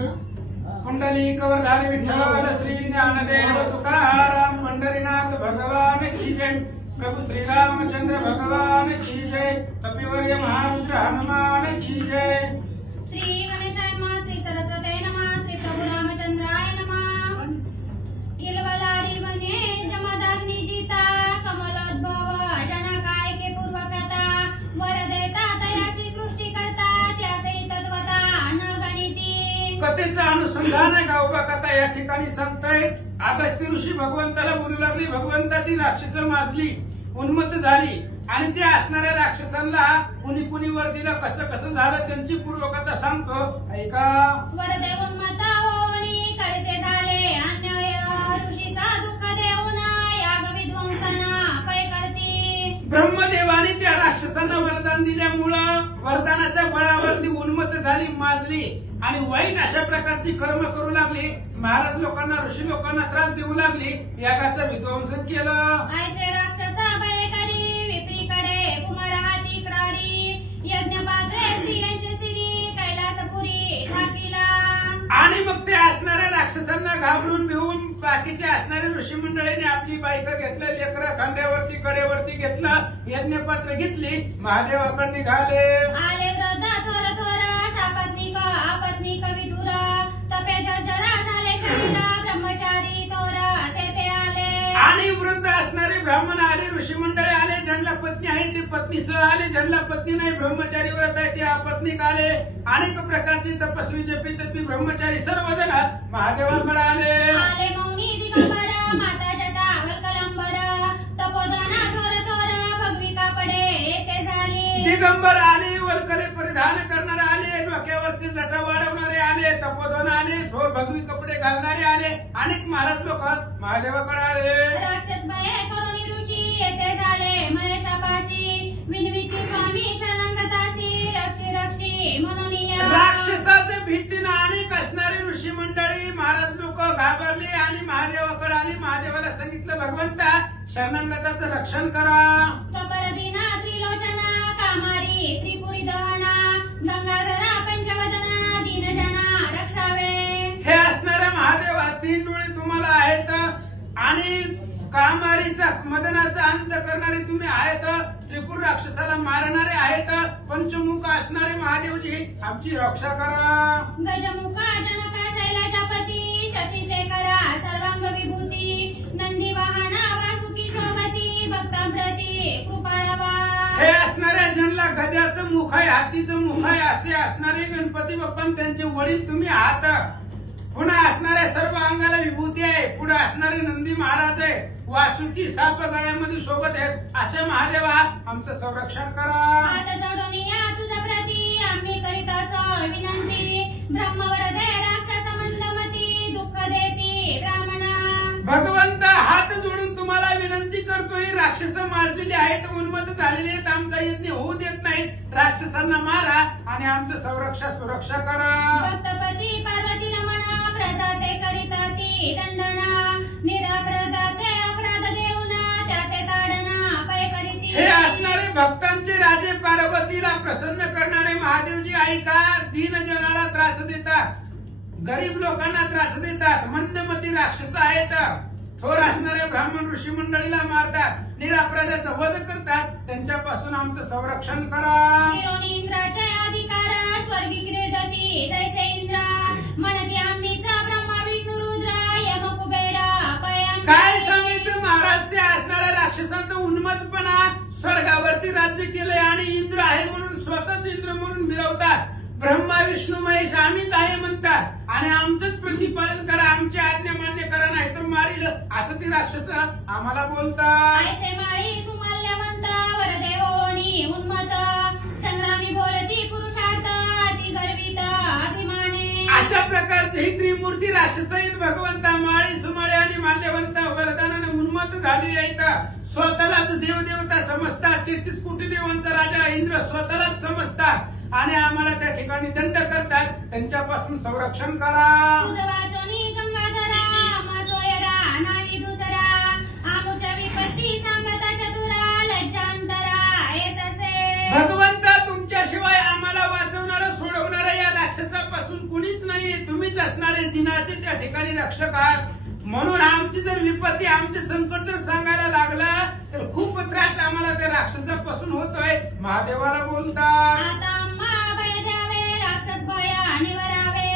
कुंडलिक वरदारी विठ्ठल श्री ज्ञानदेव तुकाराम पंढरीनाथ भगवान की जय। प्रभु श्री रामचंद्र भगवान की जय। कपिवर्य महारुद्र हनुमान की जय। श्री गणेशाय नमः, श्री सरस्वती नमः, श्री प्रभु रामचंद्राय नमः। इलवलारी बने जमदाग्नि जीता कमलोद्भव जनाकाय के पूर्व कथा वर देता तयासी सृष्टी करता त्याचे तत्वता न गणिती। कथेचा अनुसंधान आहे गावबा कथा या ठिकाणी सांगताय। अगस्त्य ऋषी भगवंताला बोलू लागली, भगवंताची राक्षस माजली, उन्मत्त झाली आणि त्या असणाऱ्या राक्षसांना कुणी कुणी वर दिलं, कसं कसं झालं त्यांची पूर्वकथा सांगतो ऐका। वरदेव उन्मत्त होणी करते झाले अन्याय ऋषीचा दुःख देऊन याग विध्वंसना पै करती। ब्रह्मदेवाने त्या राक्षसांना वरदान दिल्यामुळं वरदानाच्या बळावरती उन्मत्त झाली, माजली आणि वाईट अशा प्रकारची कर्म करू लागली। महाराज लोकांना, ऋषी लोकांना त्रास देऊ लागली, यागाचं विध्वंसन केलं। ऐसे राक्षस बळे करी विपरीकडे कुमार हाती क्रारी यज्ञ पात्रे स्त्रियांचे सिरी कैलासपुरी ठाकीला। आणि मग ते असणाऱ्या राक्षसांना घाबरून भिवून बाकीचे असणारे ऋषी मंडळीने आपली बायका घेतलं, लेकरं खांद्यावरती कडेवरती घेतलं, यज्ञपात्र घेतली, महादेवाकडे निघाले। आले वृद्ध थोर थोर सापत्निक आपत्निक विदुर तपेच्या जरा झाले शरीर ब्रह्मचारी थोर तेथे आले। आणि वृद्ध असणारे ब्राह्मण आले, ऋषी मंडळी आले, ज्यांना पत्नी आहे ते पत्नीसह आले, ज्यांना पत्नी नाही ब्रह्मचारी व्रत आहे ते आपत्निक आले। अनेक प्रकारचे तपस्वी जपी तपी ब्रह्मचारी सर्वजण महादेवाकडे आले। आले मौनी दिगंबर माता जटा वल्कलंबर तपोधना थोर थोर भगवी कापडे येथे झाली। दिगंबर आले, वल्कले परिधान करणारे आले, डोक्यावरती जटा वाढवणारे आले, तपोधन आले, थोर भगवी कपडे घालणारे आले, अनेक महाराज लोक महादेवाकडे आले। राक्षस भये करुणी ऋषी येथे झाले महेशापाशी विनविती स्वामी शरणागतासी रक्षी रक्षी म्हणून या। राक्षसाचे भीतीने अनेक असणारे ऋषी मंडळी महाराज लोक घाबरले आणि महादेवाकडे आली। महादेवाला सांगितलं, भगवंता शरणागताचं रक्षण करा। तपरदीना त्रिलोचना कामारी त्रिपुरी दहना गंगाधरा पंचवदना दीनजना रक्षावे। हे असणाऱ्या महादेवा तीन डोळे तुम्हाला आहेत आणि कामारीचा मदनाचा अंत करणारे तुम्ही आहेत, त्रिपुर राक्षसाला मारणारे आहेत, पंचमुख असणारे महादेवजी आमची रक्षा करा। गजमुखा जनका शैलाशापती शशिशेखरा सर्वांग विभूती नंदी वाहना वासुकी शोभती भक्ताभ्रती कृपाळवा। हे असणाऱ्या ज्यांना गजाचं मुख आहे, हातीचं मुख आहे असे असणारे गणपती बाप्पा त्यांचे वडील तुम्ही आहात। पुन्हा असणाऱ्या सर्व अंगाला विभूती आहे, पुढे असणारे नंदी महाराज आहे, वासुकी साप गळ्यामध्ये शोभत आहेत, असे महादेवा आमचं संरक्षण करा। हात जोडून या तुझा प्रती आम्ही करीत असो विनंती ब्रह्मवरदे राक्षस मंदमती दुःख देती ब्राह्मणा। भगवंता हात जोडून तुम्हाला विनंती करतो, ही राक्षस मारलेली आहेत, उन्मत्त झालेली आहेत, आमचा यज्ञ होऊ देत नाहीत, राक्षसांना मारा आणि आमचं संरक्षण सुरक्षा करा। भक्तपती पार्वती रमणा प्रसादे करीताती दंडना निराग्रदाते अपराध देऊना त्याते ताडना पै करीती। हे असणारे भक्तांचे राजे पार्वतीला प्रसन्न करणारे महादेवजी ऐका, दीनजनाला त्रास देतात, गरीब लोकांना त्रास देतात, मंदमती राक्षस आहेत, थोर असणारे ब्राह्मण ऋषी मंडळीला मारतात, निरापराधाचा वध करतात, त्यांच्यापासून आमचं संरक्षण करा। इंद्राच्या अधिकार स्वर्गी क्रीडती जैसे इंद्र म्हणती आमनीचा ब्रह्मा विष्णू रुद्र यम कुबेरा पयंकर। काय सांगायचं महाराज, ते असणाऱ्या राक्षसांचं उन्मत्तपणा स्वर्गावरती राज्य केलंय आणि इंद्र आहे म्हणून स्वतःच इंद्र म्हणून मिळवतात, ब्रह्मा विष्णू महेश आम्हीच आहे म्हणतात आणि आमचंच प्रतिपालन करा, आमची आज्ञा मान्य करा नाही तर मारील असं ती राक्षस आम्हाला बोलतात। ऐसे माळी सुमाल्यवंत वरदेवोणी उन्मत संग्रामी बोलती पुरुषार्थ अति गर्वित अभिमानी। अशा प्रकारचे ही त्रिमूर्ती राक्षस आहेत भगवंता, माळी सुमाळे आणि माल्यवंत वरदानाने उन्मत्त झालेले आहेत, स्वतःलाच देवदेवता समजतात, 33 कोटी देवांचा राजा इंद्र स्वतःलाच समजतात आणि आम्हाला त्या ठिकाणी दंड करतात, त्यांच्यापासून संरक्षण करा। तुझ वाचनी गंगाधरा आम्हा नाही दुसरा आमुच्या विपत्ती सांगता चतुरा लज्जांतरा येत असे। भगवंता तुमच्याशिवाय आम्हाला वाचवणारा सोडवणारा या राक्षसापासून कुणीच नाही, तुम्हीच असणारे दिनाचे त्या ठिकाणी रक्षक आहात. म्हणून आमची जर विपत्ती आमचे संकट जर सांगायला लागलं तर खूप त्रास आम्हाला त्या राक्षसापासून होतोय. महादेवाला बोलतात, आता आम्हा भय द्यावे, राक्षस भय निवरावे,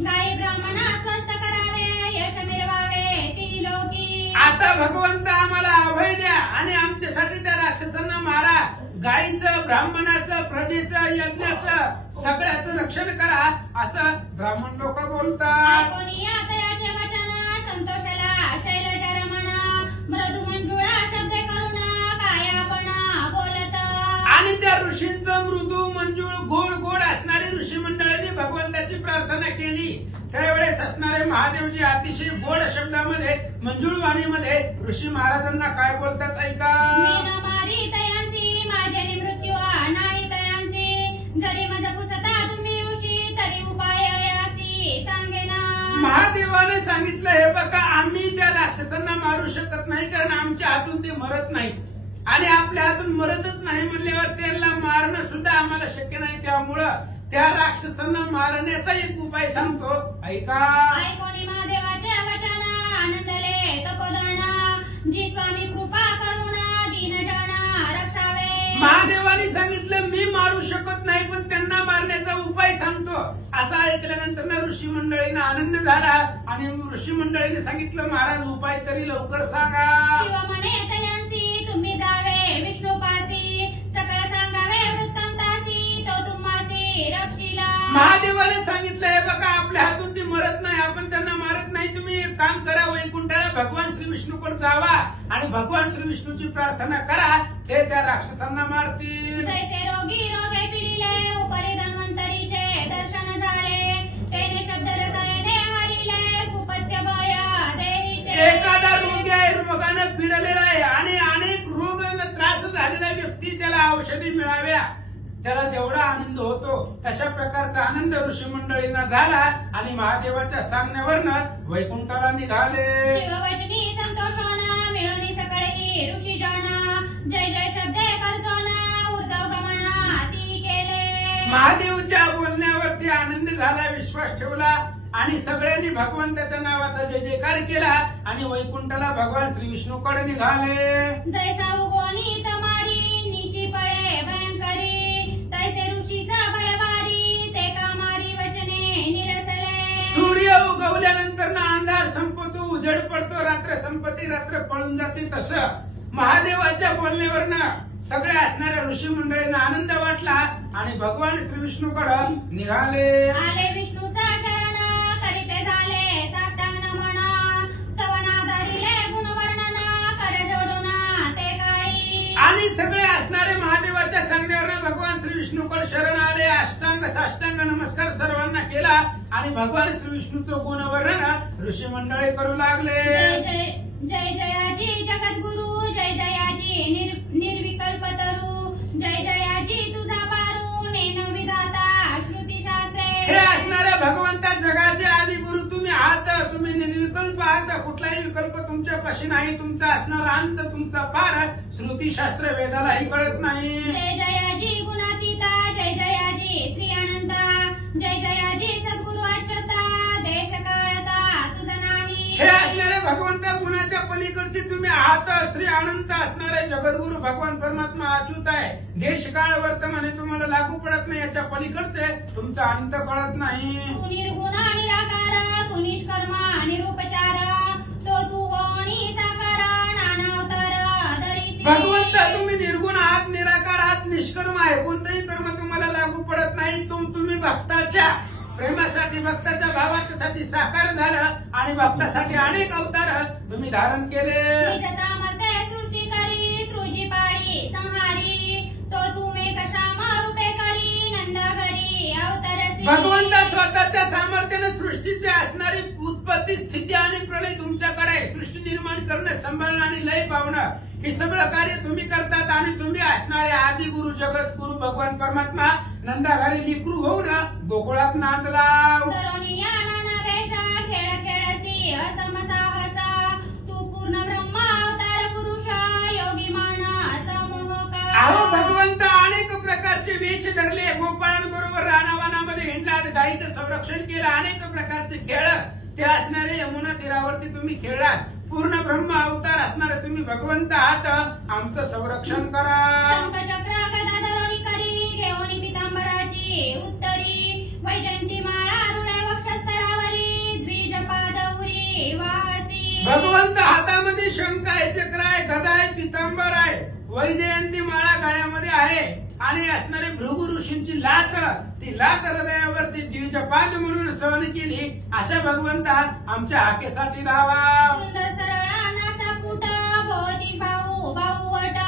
गायी ब्राह्मणा स्वस्थ करावे, यश मिरवावे त्रिलोकी. आता भगवंत आम्हाला अभय द्या आणि आमच्यासाठी त्या राक्षसांना मारा. गायीचं, ब्राह्मणाचं, प्रजेचं, यज्ञाचं सगळ्याचं रक्षण करा असं ब्राह्मण लोक बोलतात. ऐकोनी तयाचे वचन, संतोषाला शैलजा रमणा, मृदू मंजुळा शब्द करुणा, काय आपण बोलत. आणि त्या ऋषींचं मृदू मंजूळ गोड गोड असणारी ऋषी मंडळांनी भगवंताची प्रार्थना केली. त्यावेळेस असणारे महादेवजी अतिशय गोड शब्दामध्ये, मंजूळ वाणीमध्ये ऋषी महाराजांना काय बोलतात ऐका. मीन मारी तयांसी, माझे मृत्यू नाही तयांसी, जरी मज पुसता तुम्ही ऋषी, तरी उपाय यासी सांगेना. महादेवाने सांगितलं, हे बघा आम्ही त्या राक्षसांना मारू शकत नाही कारण आमच्या हातून ते मरत नाही आणि आपल्या हातून मरतच नाही म्हणल्यावर त्यांना मारणं सुद्धा आम्हाला शक्य नाही. त्यामुळं त्या राक्षसांना मारण्याचा एक उपाय सांगतो ऐका. ऐकोनी महादेवाचे वचन, आनंदले तपोदान, जी स्वामी कृपा करुणा, दीनजन रक्षावे. महादेवाने सांगितलं मी मारू शकत नाही पण त्यांना मारण्याचा उपाय सांगतो. असं ऐकल्यानंतर ना ऋषी मंडळींना आनंद झाला आणि ऋषी मंडळीने सांगितलं, महाराज उपाय तरी लवकर सांगा. शिव म्हणे तयांसी, तुम्ही जावे विष्णुपासी, सकळ सांगावे वृत्तांतासी, तो तुम्हासी रक्षिला. महादेवाने सांगितलं, हे बघा आपल्या हातून ती मरत नाही, आपण त्यांना मारत नाही. तुम्ही एक काम करा, वैकुंठाला भगवान श्री विष्णूकडे जावा आणि भगवान श्री विष्णूची प्रार्थना करा, ते त्या राक्षसांना मारतील. जैसे रोगी रोगे पिडिले, उपरी धन्वंतरीचे दर्शन झाले, तेने शब्द रसायने हरिले, कुपत्य भय देवीचे. एखादा रोगी आहे, रोगानं पिडलेला आहे आणि अनेक रोग त्रास झालेला व्यक्ती त्याला औषधी मिळाव्या, त्याला जेवढा आनंद होतो तशा प्रकारचा आनंद ऋषी मंडळींना झाला आणि महादेवाच्या सांगण्यावरनं वैकुंठाला निघाले. शिववचनी संतोषोना, मिळून सकळी ऋषीजन, जय जय शब्दे करजोना, ऊर्ध्व गमना ती केले. महादेवच्या बोलण्यावरती आनंद झाला, विश्वास ठेवला आणि सगळ्यांनी भगवंताच्या नावाचा जय जयकार केला आणि वैकुंठाला भगवान श्री विष्णूकडे निघाले. जैसा उगोनी तमारी, निशी पळे भयंकरी, तैसे ऋषीचा भयवारी, ते कामारी वचने निरसले. सूर्य उगवल्यानंतर ना अंधार संपतो, उजेड पडतो, रात्र संपती, रात्र पळून जाते. तसं महादेवाच्या बोलण्यावरनं सगळ्या असणाऱ्या ऋषी मंडळींना आनंद वाटला आणि भगवान श्री विष्णूकडे निघाले. आले विष्णूचा शरण, करीते झाले साष्टांग नमन, स्तवना धरिले गुणवर्णन, कर जोडून ते काळी. आणि सगळे असणारे महादेवाच्या सांगण्यावर भगवान श्री विष्णूकडे शरण आले, अष्टांग साष्टांग नमस्कार सर्वांना केला आणि भगवान श्री विष्णूचं गुणवर्णन ऋषी मंडळी करू लागले. जय जयाजी जगद्गुरु, जय जयाजी निर्विकल्प तरू, जय जयाजी तुझा पारू, नेन विधाता श्रुती शास्त्रे. हे असणाऱ्या भगवंता जगाचे आदि गुरु तुम्ही आहात, तुम्ही निर्विकल्प आहात, कुठलाही विकल्प तुमच्यापाशी नाही. तुमचा असणारा अंत, तुमचा पार श्रुतीशास्त्र वेदालाही कळत नाही. जय जयाजी गुणातीता, जय जयाजी श्री अनंता, जय जयाजी सद्गुरु अच्युता, देश काळता तुझा नाही. हे असणारे भगवंता गुणाच्या पलीकडचे तुम्ही आहात, श्री अनंत असणारे जगद्गुरु भगवान परमात्मा अच्युत आहे. देश काळ वर्तमाने तुम्हाला लागू पडत नाही, याच्या पलीकडचे तुमचा अंत कळत नाही. तू निर्गुण निराकार, तू निष्कर्म निरुपचार, तो तू ओणी साकार, नानावतार धरिसी. भगवंता तुम्ही निर्गुण आहात, निराकार आहात, निष्कर्म आहे, कोणतंही कर्म तुम्हाला लागू पडत नाही. तुम्ही भक्ताच्या प्रेमासाठी, भक्ताच्या भावासाठी साकार झालं आणि भक्तासाठी अनेक अवतार तुम्ही धारण केले. निज सामर्थ्य सृष्टी करी, सृजी पाडी संहारी, तो तुम्ही कशामा रूपे करी, नंदाघरी अवतरसी. भगवंता स्वतःच्या सामर्थ्याने सृष्टीची असणारी उत्पत्ती, स्थिती आणि प्रलय तुमच्याकडे आहे. सृष्टी निर्माण करणं, सांभाळणं आणि लय पावणं हे सगळं कार्य तुम्ही करतात आणि तुम्ही असणारे आदि गुरु जगद्गुरु भगवान परमात्मा नंदाघरी लिकरू होऊन गोकुळात नांदला. तरुणिया नाना वेश, खेळ खेळसी असमसावस, तू पूर्ण ब्रह्म अवतार पुरुष, योगी मान समोहक. अहो भगवंत अनेक प्रकारचे वेश धरले, गोपाळांबरोबर रानावानामध्ये हिंडलात, गायीचं संरक्षण केलं, अनेक प्रकारचे खेळ ते असणारे यमुना तीरावरती तुम्ही खेळलात, पूर्ण ब्रह्म अवतार असणारे तुम्ही भगवंत आहात, आमचं संरक्षण करा. शंखचक्र गदा धरोणी करी घेऊन पितांबराची उत्तरी वैजयंती माळा रुड्या वक्षस्थळावरी द्विज पादउरी वासी. भगवंत हातामध्ये शंख आहे, चक्र आहे, गदा आहे, पितांबर आहे, वैजयंती माळा गळ्यामध्ये आहे आणि असणारे भृगु ऋषींची लात, ती लात हृदयावरती द्विजपाद म्हणून सहन केली. अशा भगवंता आमच्या हाकेसाठी धावा. सुंदर सरळा नासा पुट भोवती भाऊ भाऊ वट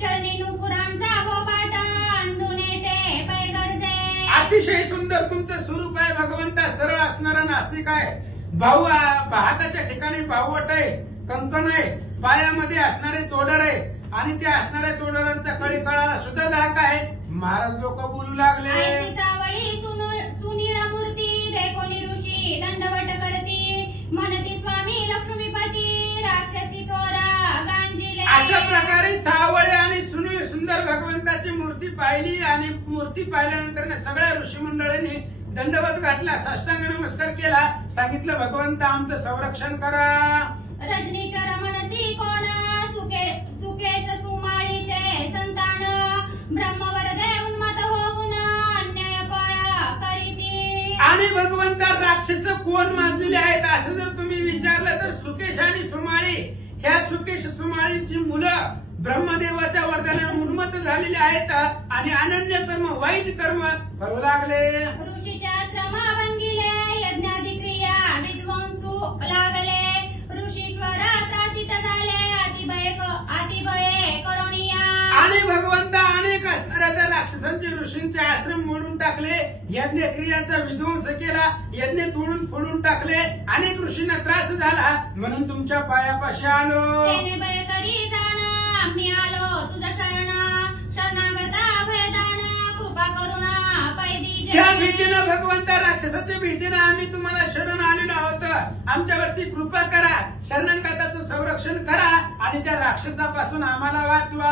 चरणी नुपुरांचा गोपाट अंधुनेटे पै गरजे. अतिशय सुंदर तुमचं स्वरूप आहे भगवंता. सरळ असणारा नासिक आहे, भाऊ हाताच्या ठिकाणी भाऊवट आहे, कंकण आहे, पायामध्ये असणारे तोडर आहे आणि त्या असणाऱ्या तोडरांचा कळीकळाला सुद्धा धाक आहे. महाराज लोक बोलू लागले. आयसी सावळी सुनीळ मूर्ती देखोनी ऋषी दंडवट करती म्हणती स्वामी लक्ष्मीपती राक्षसी थोरा गांजिले. अशा प्रकारे सावळे आणि सुनील सुंदर भगवंताची मूर्ती पाहिली आणि मूर्ती पाहिल्यानंतर सगळ्या ऋषी मंडळींनी दंडवत घातला, साष्टांग नमस्कार केला, सांगितलं भगवंत आमचं संरक्षण करा. रजनीच्या रमणसी कोण सुकेश सुमाळीचे संतान ब्रह्मवरदे उन्मत होऊन अन्याय पाया करीती. आणि भगवंता राक्षस कोण माजलेले आहेत असं जर तुम्ही विचारलं तर सुकेश आणि सुमाळी, ह्या सुकेश सुमाळींची मुलं ब्रह्मदेवाच्या वरदानाने उन्मत्त झालेले आहेत आणि अनन्य कर्म वाईट कर्म करू लागले. ऋषीच्या आश्रमा वंगिले यज्ञादी क्रिया विध्वंसू लागले. ऋषीश्वर त्रासित झाले अतिभये करुणिया. आणि भगवंता अनेक असणाऱ्या त्या राक्षसांचे ऋषींचे आश्रम मोडून टाकले, यज्ञ क्रियांचा विध्वंस केला, यज्ञ तोडून फोडून टाकले, अनेक ऋषींना त्रास झाला, म्हणून तुमच्या पायापाशी आलो. तेने भय करी जाण आम्ही आलो तुझा शरणागता भयदान कृपा करुणा पैदी. त्या भीतीनं भगवंता राक्षसाच्या भीतीनं आम्ही तुम्हाला शरण आलेलो आहोत, आमच्यावरती कृपा करा, शरणागताचं संरक्षण करा आणि त्या राक्षसापासून आम्हाला वाचवा.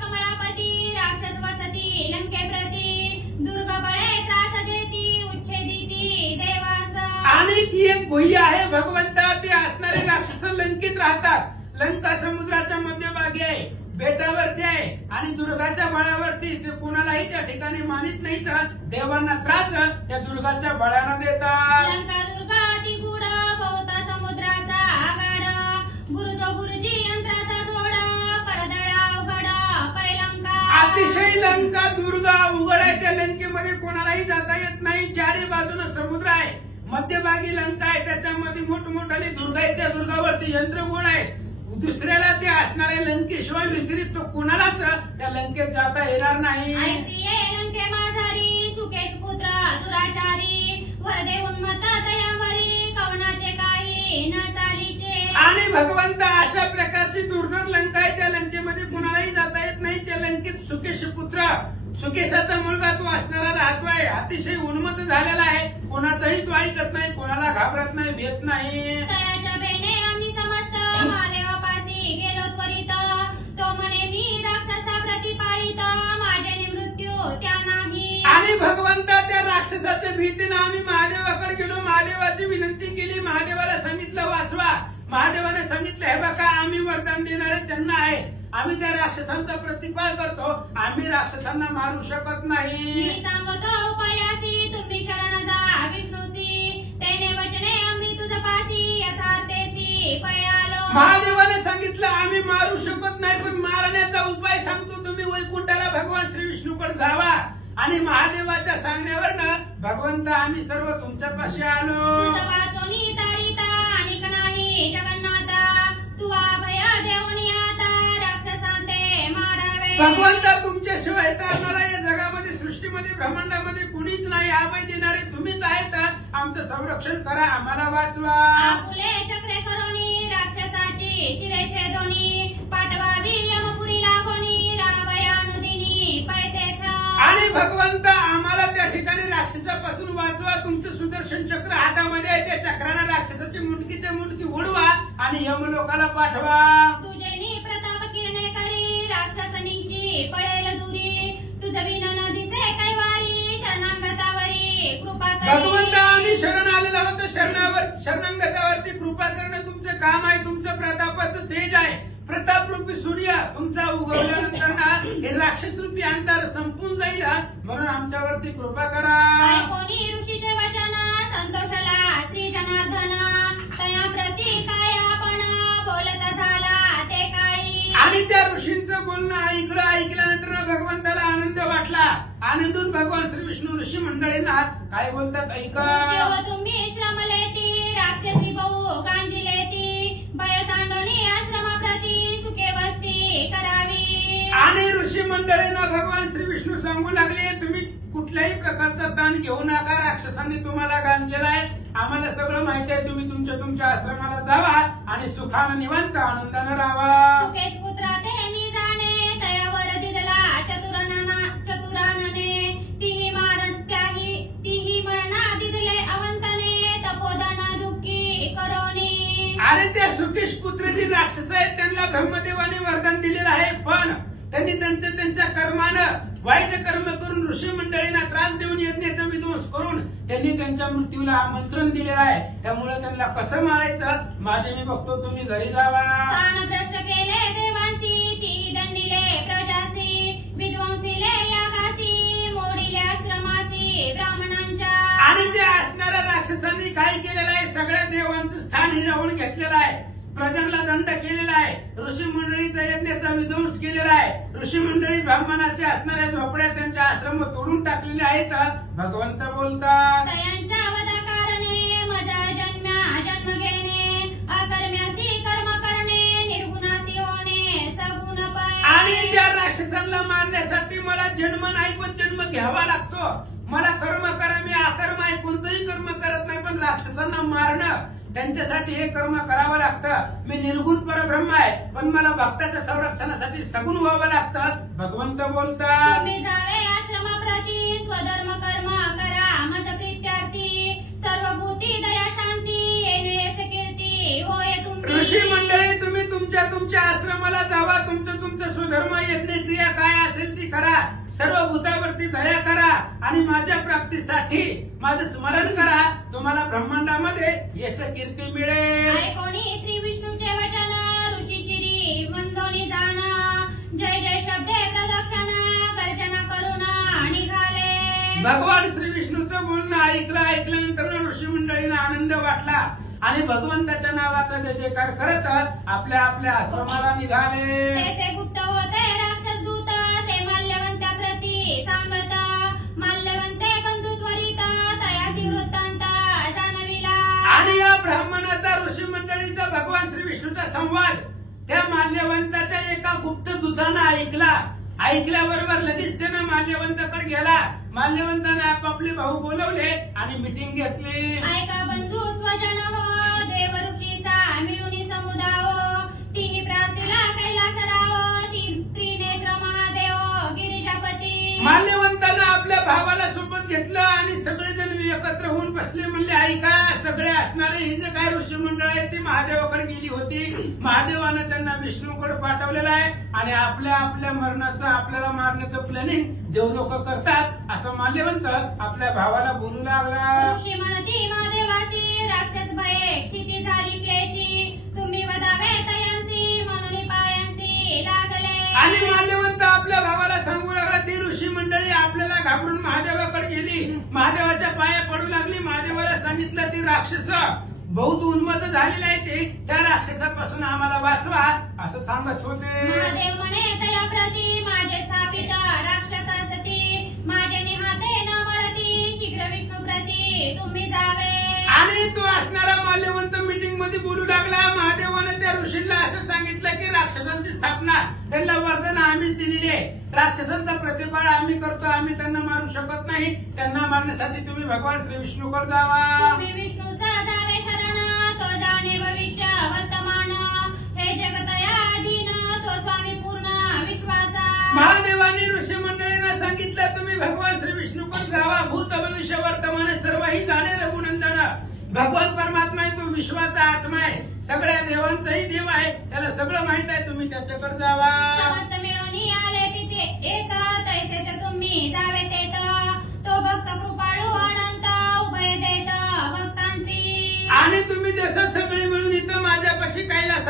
कमळापती राक्षस वसती लंकेप्रती दुर्ग बळे त्रास देती उच्छेदिती देवास. आणि ती एक गुह्य आहे भगवंता, ते असणारे राक्षस लंकेत राहतात. लंका समुद्राच्या मध्यभागी आहे, बेटावरती आहे आणि दुर्गाच्या बळावरती. ते कुणालाही त्या ठिकाणी मानित नाही, तर देवांना त्रास त्या दुर्गाच्या बळानं देतात. लंका दुर्गा अति गुढ बहुता समुद्राचा आगाड गुरुजो गुरुजी यंत्राचा जोड परदळा उघड पैलंका. अतिशय लंका दुर्गा उघड आहे, त्या लंकेमध्ये कोणालाही जाता येत नाही. चारी बाजूने समुद्र आहे, मध्यभागी लंका आहे, त्याच्यामध्ये मोठमोठाली दुर्गा आहे, त्या दुर्गावरती यंत्रगुण आहे. दुसऱ्याला ते असणाऱ्या लंकेशिवाय व्यतिरिक्त कोणालाच त्या लंकेत जाता येणार नाही. लंके माझारी सुकेश पुत्र दुराचारी वरदे उन्मत तयामरी कवनाचे काही न चालीचे. आणि भगवंत अशा प्रकारची दुर्धर लंका आहे, त्या लंकेमध्ये कोणालाही जाता येत नाही. त्या लंकेत सुकेश पुत्र, सुकेशाचा मुलगा तो असणारा राहतोय, अतिशय उन्मत्त झालेला आहे, कोणाचाही तो ऐकत नाही, कोणाला घाबरत नाही, भेट नाही. तयाच्या बेने आम्ही समस्त महादेवापाशी गेलो त्वरित तो म्हणे मी राक्षसा प्रतिपाळित माझे मृत्यू त्या नाही. आणि भगवंता त्या राक्षसाच्या भीतीनं आम्ही महादेवाकडे गेलो, महादेवाची विनंती केली, महादेवाला सांगितलं वाचवा. महादेवाने सांगितलं हे बघा आम्ही वरदान देणारे त्यांना आहे, आम्ही त्या राक्षसांचा प्रतिपाळ करतो, आम्ही राक्षसांना मारू शकत नाही. मी सांगतो उपायासी तुम्ही शरण जा विष्णूसी तेने वचने आम्ही तुझ पासी यथार्थेसी पयालो. महादेवाने सांगितलं आम्ही मारू शकत नाही, पण मारण्याचा उपाय सांगतो, तुम्ही वैकुंठाला भगवान श्री विष्णूकडे जावा. आणि महादेवाच्या सांगण्यावरनं भगवंत आम्ही सर्व तुमच्यापाशी आलो. वाचोनी तारिता आणि नाही जगन्नाथा तू अभय देवनी आता राक्षसांते मारावे. भगवंता तुमच्याशिवाय तारणारा या जगामध्ये सृष्टीमध्ये ब्रह्मांडामध्ये कुणीच नाही, अभय देणारे तुम्हीच आहेत, आमचं संरक्षण करा, आम्हाला वाचवा. आपुले चक्रे करोनी राक्षसाची शिरेचे दोन्ही पाठवावी यमपुरी लागोनी रावयानुदिनी पैठेथा. आणि भगवंता आम्हाला त्या ठिकाणी राक्षसापासून वाचवा. तुमचं सुदर्शन चक्र हातामध्ये आहे, त्या चक्राने राक्षसाची मुंडकीच्या मुंडकी उडवा आणि यमलोकाला पाठवा. तुझेनी प्रताप किरणे करी राक्षसनीशी पळेल दुरी तुझ विना न दिसे कैवारी शरणागतावरी शरणागतावरती कृपा करणं तुमचं काम आहे, तुमचं प्रतापाचं तेज आहे. प्रताप रूपी सूर्य तुमचा उगवल्यानंतर ना हे राक्षस रूपी अंधार संपून जाईल, म्हणून आमच्यावरती कृपा करा. कोणी ऋषीचे वचन संतोषाला श्री जनार्दन तया प्रती काय आपण बोलत झाला ते काळी. आणि त्या ऋषींचं बोलणं ऐकल्यानंतर भगवंताला आनंद वाटला. आनंदून भगवान श्री विष्णू ऋषी मंडळींना काय बोलतात ऐका. तुम्ही श्रमलेती राक्षसी बहु गांजिलेती भय सांडोनी आश्रमाप्रती सुखे वस्ती करावी. आणि ऋषी मंडळींना भगवान श्री विष्णू सांगू लागले, तुम्ही कुठल्याही प्रकारचा ताण घेऊ नका. राक्षसांनी तुम्हाला गांजलेला आहे, आम्हाला सगळं माहिती आहे. तुम्ही तुमच्या आश्रमाला जावा आणि सुखानं निवांत आनंदानं राहा. सुकेश पुत्रा ते मी जाणे तयावर दिदला चतुरानने तीही मरणा दिदले अवंतने तपोधन दुःखी करोनी. आणि त्या सुकेश पुत्र जे राक्षस आहेत त्यांना ब्रह्मदेवाने वरदान दिलेलं आहे, पण त्यांनी त्यांच्या कर्मानं वाईट कर्म करून ऋषी मंडळींना त्रास देऊन यज्ञाचा विध्वंस करून त्यांनी त्यांच्या मृत्यूला आमंत्रण दिलेलं आहे. त्यामुळे त्यांना कसं मारायचं माझे मी बघतो, तुम्ही घरी जावा. भ्रष्ट केले देवांसी ती दंडिले प्रजासी विध्वंसीले यागासी मोडिले आश्रमासी ब्राह्मणांच्या. आणि त्या असणाऱ्या राक्षसांनी काय केलेलं आहे, सगळ्या देवांचं स्थान हिरावून घेतलेलं आहे, प्रजांना दंड केलेला आहे, ऋषी मंडळीचा यज्ञाचा विध्वंस केलेला आहे. ऋषी मंडळी ब्राह्मणाच्या असणाऱ्या झोपड्या त्यांच्या आश्रम तोडून टाकलेले आहेत. भगवंत बोलतात, तयांच्या वधाकारणे मजा जन्म घेणे अकर्म्यासी कर्म करणे निर्गुणासी होणे सगुण पाय. आणि त्या राक्षसांना मारण्यासाठी मला जन्म नाही पण जन्म घ्यावा लागतो. मला कर्म करा, मी अकर्म आहे, कोणतंही कर्म करत नाही, पण राक्षसांना मारणं त्यांच्यासाठी हे कर्म करावं लागतं. मी निर्गुण परब्रह्म आहे, पण मला भक्ताच्या संरक्षणासाठी सगुण व्हावं लागतं. भगवंत बोलतात, तुम्ही जावे आश्रमाप्रती स्वधर्म कर्म करा मज प्रीत्यार्थी सर्वभूती दया शांती येणे यश कीर्ती होय तुम्ही. ऋषी मंडळी तुम्ही तुमच्या आश्रमाला जावा, तुमचं स्वधर्म यज्ञ क्रिया काय असेल ती करा, सर्व भूतावरती दया करा आणि माझ्या प्राप्तीसाठी माझं स्मरण करा. तुम्हाला ब्रह्मांडामध्ये यश कीर्ती मिळेल. कोणी श्री विष्णूचे वचन ऋषी शिरी मंदोनी जाण जय जय शब्दे प्रदक्षिण गर्जना करून निघाले. भगवान श्री विष्णूचं बोलणं ऐकल्यानंतर ऋषी मंडळींना आनंद वाटला आणि भगवंताच्या नावाचा जय जयकार करत आपल्या आश्रमाला निघाले. ते गुप्त होते राक्षस दूत ते माल्यवंत्या प्रती सांगत माल्यवंते बंधू त्वरित तयासी वृत्तांत जाणविला. आणि या ब्राह्मणाचा ऋषी मंडळीचा भगवान श्री विष्णूचा संवाद त्या माल्यवंताच्या एका गुप्त दूतानं ऐकल्याबरोबर लगेच त्यानं माल्यवंताकडे गेला. माल्यवंताने आपापले भाऊ बोलवले आणि मिटिंग घेतली. ऐका बंधू स्वजन हो देव ऋषीचा मिळून समुदाय तिन्ही प्रार्थीला कैलास राव त्रिनेत्र महादेव गिरिजापती. माल्यवंतानं आपल्या भावाला सोबत घेतलं आणि सगळेजण एकत्र होऊन बसले. म्हणले ऐका, सगळे असणारे ही जे काय ऋषी मंडळ आहे ती महादेवाकडे गेली होती. महादेवानं त्यांना विष्णूकडे पाठवलेलं आहे आणि आपल्या मरणाचं आपल्याला मारण्याचं प्लॅनिंग देव लोक करतात असं माल्यवंत आपल्या भावाला बोलू लागला. ऋषी म्हणती महादेवाची राक्षस भये क्षिती झाली क्लेशी तुम्ही वदावे तयांसी म्हणून पायांसी लागले. आणि माल्यवंत आपल्या भावाला सांगू लागला ती ऋषी मंडळी आपल्याला घाबरून महादेवाकडे गेली, महादेवाच्या पाया पडू लागली. महादेवाला सांगितलं ती राक्षस बहुत उन्मत्त झालेला आहे, ते त्या राक्षसापासून आम्हाला वाचवा असं सांगत होते. महादेव म्हणे तया प्रती माझे स्थापित राक्षसासती माझे निहाते न मरती शीघ्र विष्णू प्रती तुम्ही जावे. आणि तो असणारा माल्यवंत मीटिंग मध्ये बोलू लागला. महादेवाने त्या ऋषीला असं सांगितलं की राक्षसांची स्थापना त्यांना वरदान आम्हीच दिलेली आहे, राक्षसांचा प्रतिपाळ आम्ही करतो, आम्ही त्यांना मारू शकत नाही. त्यांना मारण्यासाठी तुम्ही भगवान श्री विष्णूकडे जावा. तुम्ही विष्णू जावे शरण तो जाणे भविष्य वर्तमान हे जगतया अधीन तो स्वामी पूर्ण विश्वाचा. महादेवाने ऋषी मंडळींना सांगितलं तुम्ही भगवान श्री विष्णूकडे जावा, भूत भविष्य वर्तमान सर्वही जाणे रघुनंदन. भगवान परमात्मा आहे, तो विश्वाचा आत्मा आहे, सगळ्या देवांचाही देव आहे, त्याला सगळं माहित आहे. तुम्ही त्याच्याकडे जावा. समस्त मिळून आले तिथे येत तैसेच तुम्ही जावे तेत तो भक्त कृपाळू अनंत उभय देत भक्तांसी.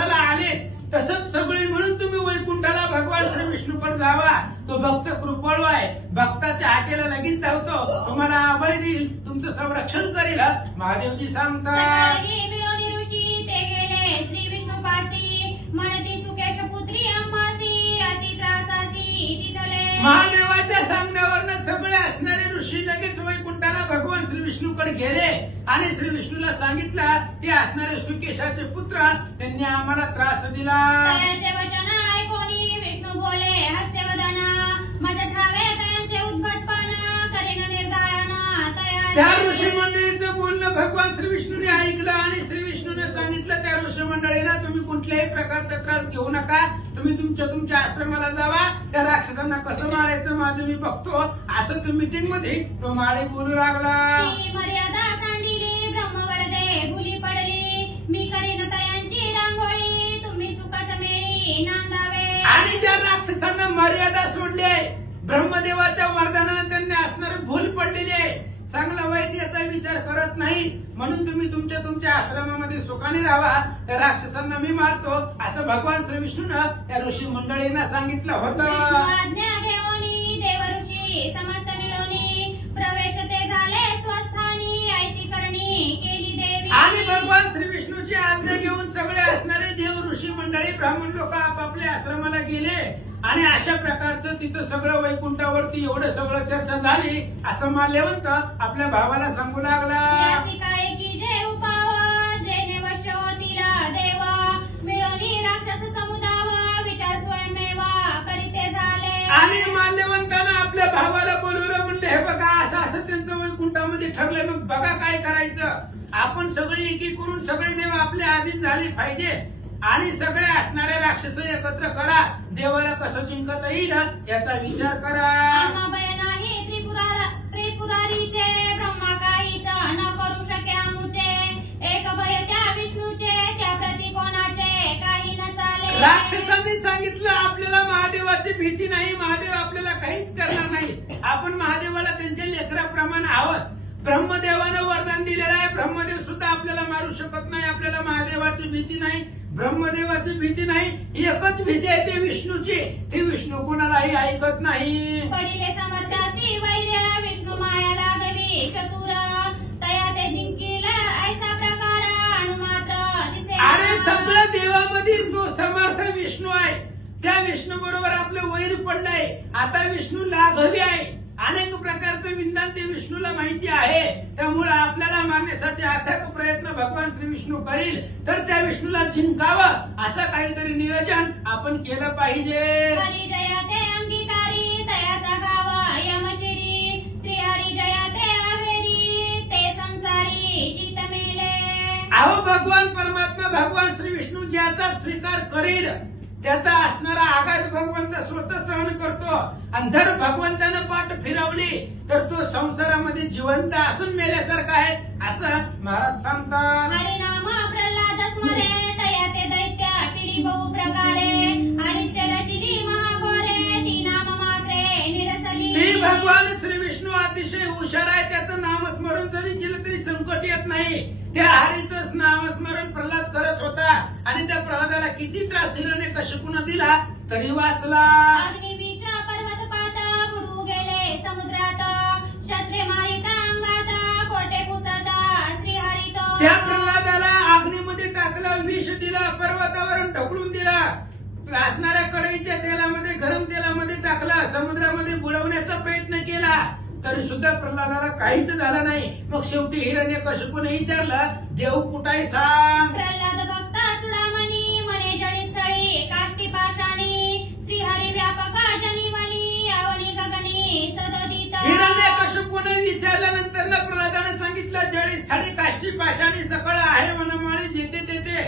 वैकुंठाला आले तसंच सगळे म्हणून तुम्ही वैकुंठाला भगवान श्री विष्णूकडे जावा. तो भक्त कृपळ आहे, भक्ताच्या हाकेला लगेच धावतो, तुम्हाला अभय देईल, तुमचं संरक्षण करेल. महादेवजी सांगतात सकाळी विलोनी ऋषी ते गेले श्री विष्णुपासी, म्हणती सुकेश पुत्री अंबासी, अति त्रासासी तिथले. महादेवाच्या सांगण्यावरनं सगळे असणारे ऋषी लगेच वैकुंठाला भगवान श्री विष्णूकडे गेले आणि श्री विष्णूला सांगितलं ते असणारे सुकेशाचे पुत्र त्यांनी आम्हाला त्रास दिला. तयांचे वचन ऐकोनी विष्णू बोले हास्यवदन, मज ठावे तयांचे उद्भटपण, करीन निर्दयन त्या तया. ऋषी मंडळीचं बोलणं भगवान श्री विष्णूने ऐकलं आणि श्री विष्णूने सांगितलं त्या ऋषी मंडळींना तुम्ही कुठल्याही प्रकारचा त्रास घेऊ नका, तुम्ही तुमच्या आश्रमाला जावा, त्या राक्षसांना कसं मारायचं माझं मी बघतो, असं तो मीटिंग मध्ये तो माळी बोलू लागला. ती मर्यादा सांडिली ब्रह्मवरदे भुली पडली, मी करीन तयांची रांगोळी, तुम्ही सुखास मेळी नांदावे. आणि त्या राक्षसांना मर्यादा सोडली आहे, ब्रह्मदेवाच्या वरदानाने त्यांनी असणारे भूल पडलेली आहे, चांगला वाईट याचा विचार करत नाही, म्हणून तुम्ही तुमच्या आश्रमामध्ये सुखाने राहा, त्या राक्षसांना मी मारतो, असं भगवान श्री विष्णूनं त्या ऋषी मंडळींना सांगितलं विष्णू होतं. आज्ञा घेऊनी देव ऋषी समस्त मिळवणी, प्रवेश ते झाले स्वस्थानी, ऐसी करणी केली देवी. आणि भगवान श्री विष्णूची आज्ञा घेऊन सगळे असणारे देव ऋषी मंडळी ब्राह्मण लोक आपापल्या आश्रमाला गेले आणि अशा प्रकारचं तिथं सगळं वैकुंठावरती एवढं सगळं चर्चा झाली, असं माल्यवंत आपल्या भावाला सांगू लागला. यासी काय की जे उपाव, जेने वश होतील देव, मिळवणी राक्षस समुदाव, विचार स्वयंमेवा करीते झाले. आणि माल्यवंतानं आपल्या भावाला बोलवलं, म्हणले हे बघा असं त्यांचं वैकुंठामध्ये ठरलं, मग बघा काय करायचं, आपण सगळे एकी करून सगळे देव आपल्या अधीन झाले पाहिजे आणि सगळे असणारे राक्षस एकत्र करा, देवाला कसं जिंकता येईल याचा विचार करा. आमाभय नाही त्रिपुरारीचे, ब्रह्मा काहीच न करू शके आमुचे, एक भय त्या विष्णूचे, त्या प्रती कोणाचे काही न चाले. राक्षसांनी सांगितलं आपल्याला महादेवाची भीती नाही, महादेव आपल्याला काहीच करणार नाही, आपण महादेवाला त्यांच्या लेकराप्रमाणे आहोत, ब्रह्मदेवानं वरदान दिलेलं आहे, ब्रह्मदेव सुद्धा आपल्याला मारू शकत नाही, आपल्याला महादेवाची भीती नाही, ब्रह्मदेवाची भीती नाही, एकच भीती आहे ती विष्णूची, ती विष्णू कोणालाही ऐकत नाही. पडिले समर्थासी वैर्य, विष्णू माया लागली चतुर, तया ते जिंकील ऐसा प्रकार, अणुमात्र दिसे. आणि सगळ्या देवामध्ये जो समर्थ विष्णू आहे, त्या विष्णू बरोबर आपलं वैर पडलंय, आता विष्णू लाघवी आहे, अनेक प्रकारचं विधान ते विष्णूला माहिती आहे, त्यामुळे आपल्याला मारण्यासाठी अथक प्रयत्न भगवान श्री विष्णू करील, तर त्या विष्णूला जिंकावं असं काहीतरी नियोजन आपण केलं पाहिजे. हरी जया ते अंगीकारी, तयाचा गाव यमशिरी, श्री हरी जया ते आवेरी, ते संसारी जित मेले. अहो भगवान परमात्मा भगवान श्री विष्णू ज्याचा स्वीकार करेल त्याचा असणारा आघात भगवंत स्वतः सहन करतो, आणि जर भगवंतानं पाठ फिरवली तर तो संसारामध्ये जिवंत असून मेल्यासारखा आहे, असं महाराज सांगतात. हरिनाम प्रल्हाद स्मरे, तया ते दैत्य पिढी बहु प्रकारे, अरिष्ट रचिली महाघोरे, ती नाम मात्रे निरसली. ती भगवान श्री विष्णू अतिशय हुशार आहे, त्याचं नामस्मरण जरी केलं तरी संकट येत नाही, त्या हरीचं नामस्मरण प्रल्हाद करत होता आणि त्या प्रल्हादाला किती त्रास हिरण्य कश्यपूने दिला तरी वाचला. अग्निविष पर्वतपात, बुडू गेले समुद्रात, शस्त्रे मारिता अंगात, कोटे पुसत श्रीहरी तो. त्या प्रल्हादाला अग्नीमध्ये टाकलं, विष दिलं, पर्वतावरून ढकलून दिला, असणाऱ्या कढईच्या तेलामध्ये गरम तेलामध्ये टाकला, समुद्रामध्ये बुडवण्याचा प्रयत्न केला, तरी सुद्धा प्रल्हादाला काहीच झालं नाही. मग शेवटी हिरण्यकश्यपूने विचारलं, देव कुठाय सांग. प्रल्हाद भक्ता चुडामणी, म्हणे जळीस्थळी काष्टी पाषाणी, श्रीहरी व्यापक जनिवणी, अवनी गगनी सददित. हिरण्यकश्यपूने विचारल्यानंतर प्रल्हादाने सांगितलं, जळीस्थळी काष्टी पाषाणी सकळ आहे वनमाळी जेथे तेथे.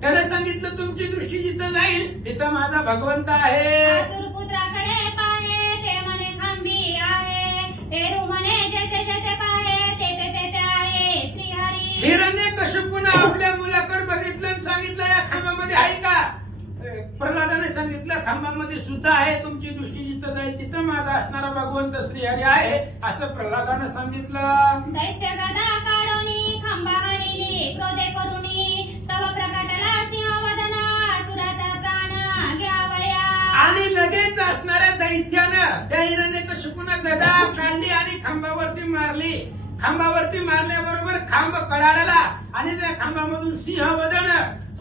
त्याने सांगितलं तुमची दृष्टी जिथं जाईल तिथं माझा भगवंत आहे. असुरपुत्राकडे पाहे, ते म्हणे खांबी आहे, पेरू म्हणे जेथे जेथे पाहे, तेथे तेथे आहे श्रीहरी. हिरण्यकश्यपूने आपल्या मुलाकडे बघितलं आणि सांगितलं या खांबामध्ये आहे का. प्रल्हादाने सांगितलं खांबामध्ये सुद्धा आहे, तुमची दृष्टी जिथं जाईल तिथं माझा असणारा भगवंत श्रीहरी आहे, असं प्रल्हादाने सांगितलं. दैत्य गदा काढोनी, खांबा हाणिली, क्रोधे करुणी, तव प्रकटला सिंहवदना, साहित्यानं त्या हिरण्यकशिपूनं गदा काढली आणि खांबावरती मारली. खांबावरती मारल्याबरोबर खांब कडाडला आणि त्या खांबामधून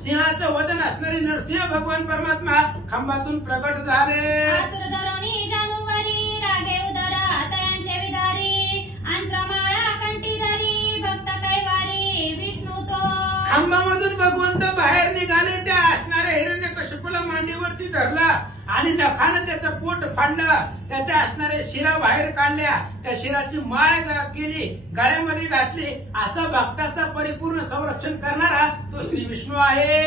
सिंहाचं वदन असणारे नरसिंह भगवान परमात्मा खांबातून प्रकट झाले. आसुरधरोणी जानुवरी रागे उदर तयांचे विदारी अंतरमाळा कंठीधरी भक्त कैवारी विष्णू तो. खांबामधून भगवंत बाहेर निघाले. त्या असणाऱ्या हिरण्यकशिपूला मांडीवरती धरला आणि नखानं त्याचं पोट फाडलं. त्याच्या असणाऱ्या शिरा बाहेर काढल्या. त्या शिराची माळ केली, गळ्यामध्ये घातली. असा भक्ताचा परिपूर्ण संरक्षण करणारा तो श्री विष्णू आहे.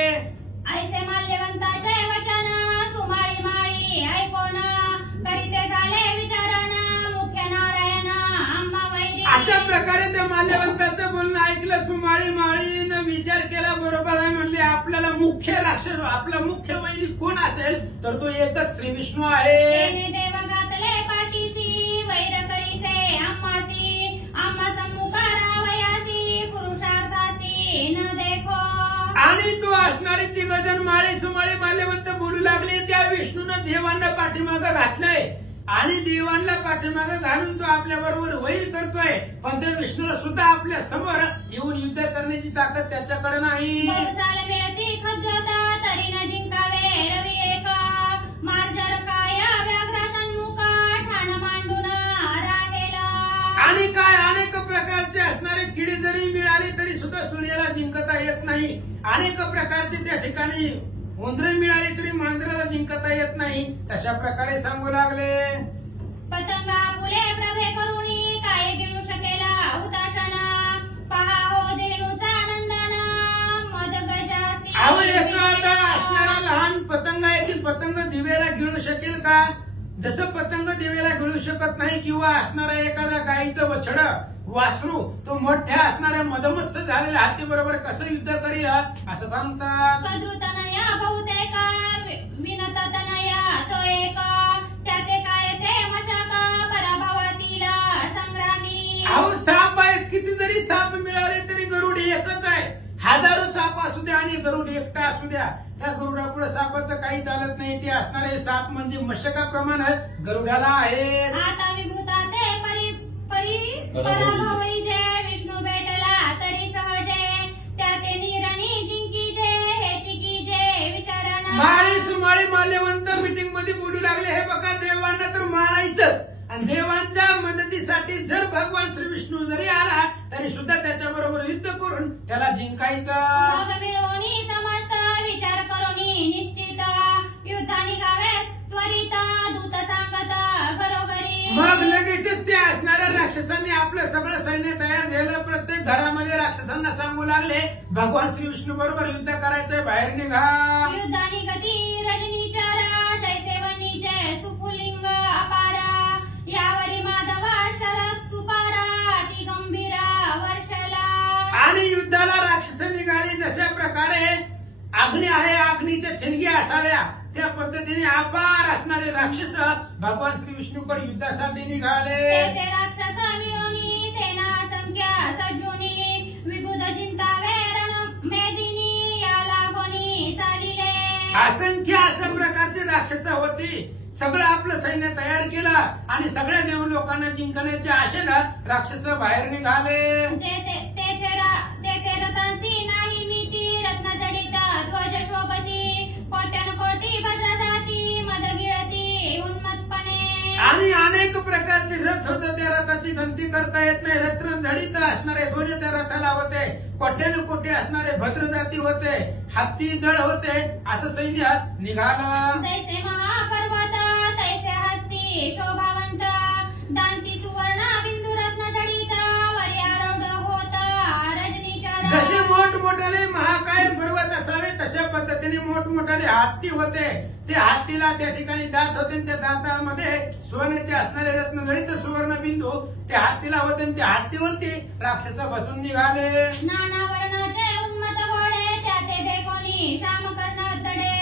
ऐसे माल्यवंताचे वचन सुमाळी माळी ऐकोन करीते झाले विचारण मुख्य नारायण आम्हा वैरी. अशा प्रकारे त्या माल्यवंताचं बोलणं ऐकलं. सुमाळी माळीनं विचार केला, बरोबर आहे म्हणले. आपल्याला मुख्य राक्षस, आपला मुख्य वैदिक कोण असेल तर तो एकच श्री विष्णू आहे. देव घातले पाठीसी वैर करीसे आम्हासी आम्हा सम्मुखारा वयासी पुरुषार्थासी न देखो. आणि तो असणारे तिघजण माळी सुमाळी माल्यवंत बोलू लागले. त्या विष्णूनं देवांना पाठीमागं घातलंय आणि देवांना पाठीमागं घालून तो आपल्या बरोबर वैर करतोय. पण त्या विष्णूला सुद्धा आपल्या समोर येऊन युद्ध करण्याची ताकद त्याच्याकडे नाही. बरसाल मिळती खद्योता तरी न जिंकावे रवी एक मार्जर काय व्याघ्र सन्मुख ठाण मांडून राहिला. आणि काय अनेक प्रकारचे असणारे किडे जरी मिळाले तरी सुद्धा सूर्याला जिंकता येत नाही. अनेक प्रकारचे त्या ठिकाणी उंदरे मिळाली तरी मांजराला जिंकता येत नाही. तशा प्रकारे सांगू लागले. पतंगा फुले प्रभे करुणी काय घेऊ शकेला हुताशना पहा हो देणूचा नंदन मद गजासी. अहो एखादा असणारा लहान पतंग आहे की पतंग दिव्याला गिळू शकेल का? जसं पतंग दिव्याला गिळू शकत नाही किंवा असणारा एखादा गाईचं वछड वासरू तो मोठ्या असणाऱ्या मदमस्त झालेल्या हत्ती बरोबर कसं युद्ध करील असं सांगतात. कद्रुतनया बहुतेक विनततनया तो एक त्याते काय ते मशाक पराभवातील संग्रामी. अहो साप आहेत, किती जरी साप मिळाले तरी गरुड एकच आहे. हजारो साप असू द्या आणि गरुड एकटा असू द्या, त्या गरुडापुढे सापाचं काही चालत नाही. ते असणारे साप म्हणजे मशकाप्रमाणे गरुडाला आहेत. आता विभूता ते पराभवई जे विष्णू भेटला तरी सहजे त्याते निरणी जिंकीचे हे चिकीचे विचारण. माळी सुमाळी माल्यवंत मीटिंग मध्ये बोलू लागले. हे बघा, देवांना तर मारायचंच आणि देवांच्या मदतीसाठी जर भगवान श्री विष्णू जरी आला तरी सुद्धा त्याच्या बरोबर युद्ध करून त्याला जिंकायचं. मग मिळवणी समस्त विचार करोनी निश्चित युद्धा निघावे त्वरित दूत सांगत घरोघरी. मग लगेचच त्या असणाऱ्या राक्षसांनी आपलं सगळं सैन्य तयार झालं. प्रत्येक घरामध्ये राक्षसांना सांगू लागले भगवान श्री विष्णू बरोबर युद्ध करायचंय, बाहेर निघा. युद्धानी गती रजनीचार जैसे वनीचे सुपुलिंग अपार यावरी माधवा शरद तुपारा अति गंभीरा वर्षला. आणि युद्धाला राक्षस निघाली. जशा प्रकारे अग्नी आहे, अग्नीच्या ठिणगी असाव्या त्या पद्धतीने अपार असणारे राक्षस भगवान श्री विष्णूकडे युद्धासाठी निघाले. ते राक्षस मिळवणी सेना संख्या सज्जुनी विबुध चिंतावे रण मेदिनी या लागोनी चालिले. असंख्य अशा प्रकारचे राक्षस होती. सगळं आपलं सैन्य तयार केलं आणि सगळ्या देव लोकांना जिंकण्याच्या आशेनं राक्षस बाहेर निघाले. तेथे रथांसी नाही नीती रत्नजडित ध्वज शोभती कोट्यानुकोटी भद्रजाती मदगिळती उन्मत्तपणे. आणि अनेक प्रकारचे रथ होते. त्या रथाची गणती करता येत नाही. रत्नजडित असणारे ध्वज त्या रथाला होते. कोट्यानुकोटी असणारे भद्र जाती होते. हत्ती दळ होते. असं सैन्य निघालं. तैसे महापर्वत तैसे हस्ती शोभावंत दांती सुवर्ण बिंदू रत्न जडित वर्यारूढ होत रजनीचार. जसे मोठमोठाले महाकाय पर्वत असावे तशा पद्धतीने मोठमोठाले हत्ती होते. ते हत्तीला त्या ठिकाणी दात होते. त्या दातामध्ये सोन्याचे असणारे रत्नजडित सुवर्ण बिंदू त्या हत्तीला होते. त्या हत्तीवरती राक्षस बसून निघाले. नाना वर्णाचे उन्मत घोडे त्याते देखोनी श्याम कर्ण तडे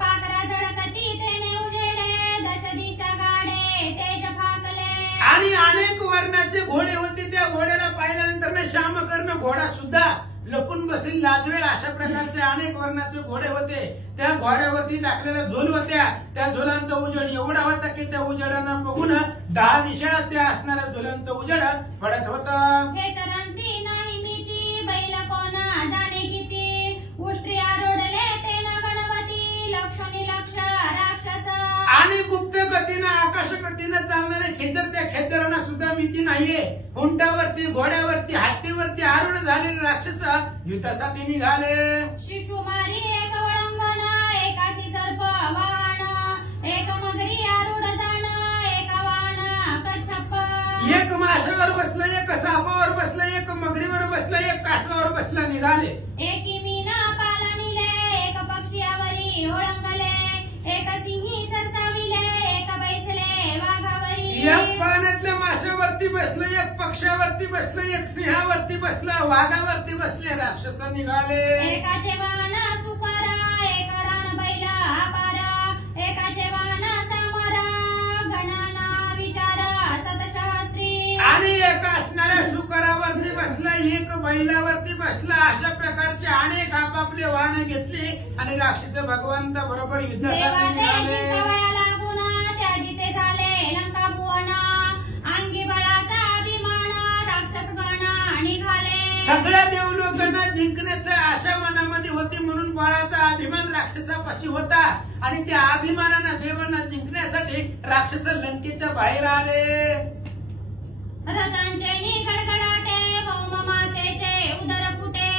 पाकरा झळकती तेने उजेडे दश दिशा गाडे तेज फाकले. आणि अनेक वर्णाचे घोडे होते. त्या घोड्याला पाहिल्यानंतर श्यामकर्ण घोडा सुद्धा लपून बसेल लाजवेल अशा प्रकारचे अनेक वर्णाचे घोडे होते. त्या घोड्यावरती टाकलेल्या झोल होत्या. त्या झोलांचा उजेड एवढा होता की त्या उजेडांना बघून 10 दिशा त्या असणाऱ्या झोलांचं उजेड पडत होतं. बैल कोणा जाणे किती उष्ट्री आरोडले तेना गणपती लक्षणी लक्ष राक्षस. आणि गुप्त गतीनं आकाश गतीनं चालणारे खेचर त्या खेचरांना सुद्धा भीती नाहीये. उंटावरती घोड्यावरती हत्तीवरती आरूढ झालेले राक्षस युद्धासाठी निघाले. शिशुमारी एक वळंगण एकाशी सर्प वाहन एक मगरी आरूढ जाण एक वाहन कच्छप. एक माशावर बसलं एक सापावर बसलं एक मगरीवर बसलं एक कासवावर बसलं निघाले. एकी मीना पाला निले एक पक्षीवरी ओळंगले एक सिंही सरसाविले एक बैसले वाघावरी. एक पाण्यातल्या माशावरती बसलं एक पक्षावरती बसलं एक सिंहावरती बसलं वाघावरती बसले राक्षस निघाले. एकाचे वाहन सुकरा एक रान बैल अपार एकाचे वाहन समरा गणना विचार सतशास्त्री. आणि एक असणाऱ्या सुकरावरती बसला एक बैलावरती बसला अशा प्रकारचे अनेक आपापले वाहन घेतले आणि राक्षस भगवंत बरोबर युद्धासाठी निघाले. त्याजिते झाले लंका भुवन अंगी बळाचा अभिमान राक्षस गण निघाले. सगळ्या देवलोकांना जिंकण्याचा आशा मनामध्ये होती म्हणून बळाचा अभिमान राक्षसापाशी होता आणि त्या अभिमानानं देवांना जिंकण्यासाठी राक्षस लंकेच्या बाहेर आले. रथांचे निगडगडाटे भौम मातेचे उदर फुटे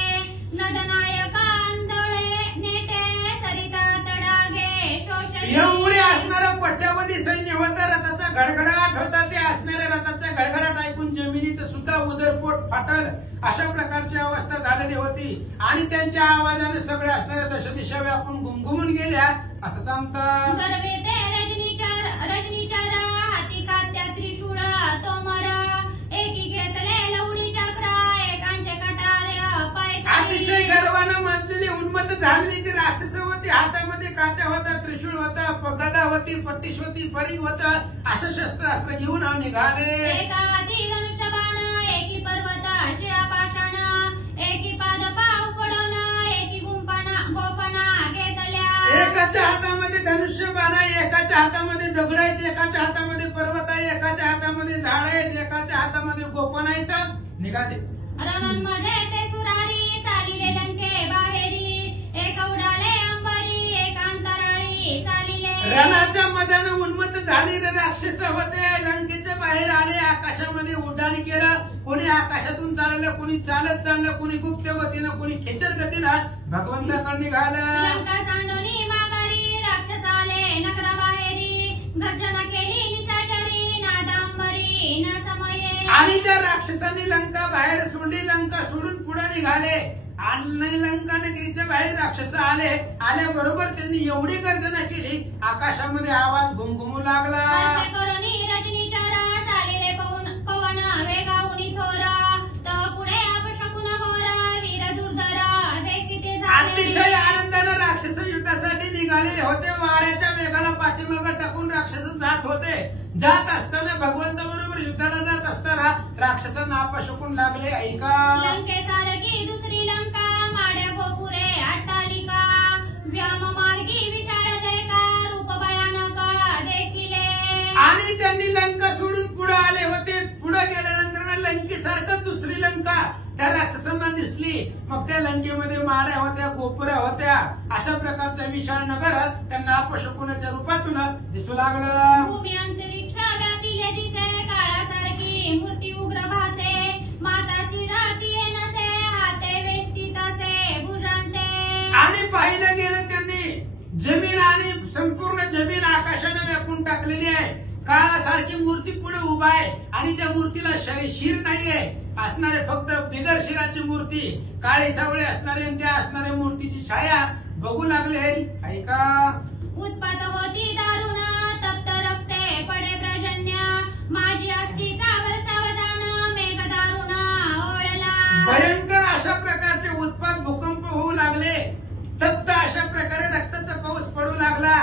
नदनायक आंधळे नेटे सरिता तडागे शोषण. एवढे असणारं कोट्यावधी सैन्य होता. रथाचा गडगडाट होता. ते असणाऱ्या रथाचा गडगडाट ऐकून जमिनीत सुद्धा उदरपोट फाटल अशा प्रकारची अवस्था झालेली होती आणि त्यांच्या आवाजाने सगळ्या असणाऱ्या दशदिशा व्यापून घुमघुमून गेल्या असं सांगतात. रजनीचार हाती कात्या त्रिशूळ तोमर एकी घेतले लवडी चक्र एकांचे कटार पाय. अतिशय गर्वानं मजलेली उन्मत्त झालेली ती राक्षस होती. हातामध्ये कात्या होता त्रिशूळ होता गदा होती पट्टीश होती परीघ होतं असं शस्त्रास्त्र घेऊन निघाले. एका हाती धनुष्यबाण एकी पर्वत शिळापाषाण एकी पादपा उकडून एकी गोपना घेतल्या. एकाच्या हातामध्ये धनुष्य बाण आहे एकाच्या हातामध्ये दगड आहेत एकाच्या हातामध्ये पर्वत आहे एकाच्या हातामध्ये झाड आहेत एकाच्या हातामध्ये गोपन आहेत निघाले. रणमध्ये ते सुरारी चालिले लंके बाहेरी एक उडाले अंबरी एक अंतराळी चालिले. रणाच्या मधानं उन्मत्त झालेले राक्षस होते. लंकेच्या बाहेर आले आकाशामध्ये उड्डाण केलं. कोणी आकाशातून चाललं कोणी चालत चाललं कोणी गुप्त गतीनं कोणी खेचर गतीनं भगवंताकडे निघालं. लंका सांडोनी माघारी राक्षस आले नगरा बाहेरी गर्जना केली निशाचरी नादांबरी न समये. आणि त्या राक्षसांनी लंका बाहेर सोडली. लंका सोडून पुढे निघाले आणि लंका नगरीच्या बाहेर राक्षस आले. आल्याबरोबर त्यांनी एवढी गर्जना केली आकाशामध्ये आवाज घुमघुमू लागला. रजनीचारा चालेले पवन वेगावून थोरा तर पुढे अपशकुन घोर वीर दुर्धर देखते झाले. अतिशय आनंदानं राक्षस युद्धासाठी निघालेले होते. वाऱ्याच्या वेगाला पाठीमागे टाकून राक्षस जात होते. जात असताना भगवंताबरोबर युद्धाला जात असताना राक्षसांना अपशकुन लागले. ऐका लंकेसारखी दुसरी लंका माड्या गोपुरे अट्टालिका व्याम मार्गी विशारद एका रूप भयानक देखिले. आणि त्यांनी लंका सोडून पुढे आले होते. पुढे गेल्यानंतर लंकेसारखं दुसरी लंका त्या राक्षसांना दिसली. मग त्या लंकेमध्ये माड्या होत्या गोपुऱ्या होत्या अशा प्रकारचा विशाळ नगर त्यांना अपशकुनाच्या रूपातून दिसू लागलं. भूमी अंतरिक्ष व्यापिले दिसे काळासारखी मूर्ती उग्र भासे माता शिराती नसे हाते वेष्टीत असे भुजंते. आणि पाहिलं गेलं त्यांनी जमीन आणि संपूर्ण जमीन आकाशाने व्यापून टाकलेली आहे. काळासारखी मूर्ती पुढे उभा आहे आणि त्या मूर्तीला शिर नाहीये. असणारे फक्त बिगर शिराची मूर्ती काळी सावळी असणारे त्या असणाऱ्या मूर्तीची छाया बघू लागले. ऐका उत्पात होती दारुण तप्त रक्ते पडे प्रजन्य माझी अस्तीचा वर्षावधान मेघ दारुण ओढला. भयंकर अशा प्रकारचे उत्पात भूकंप होऊ लागले. तप्त अशा प्रकारे रक्ताचा पाऊस पडू लागला.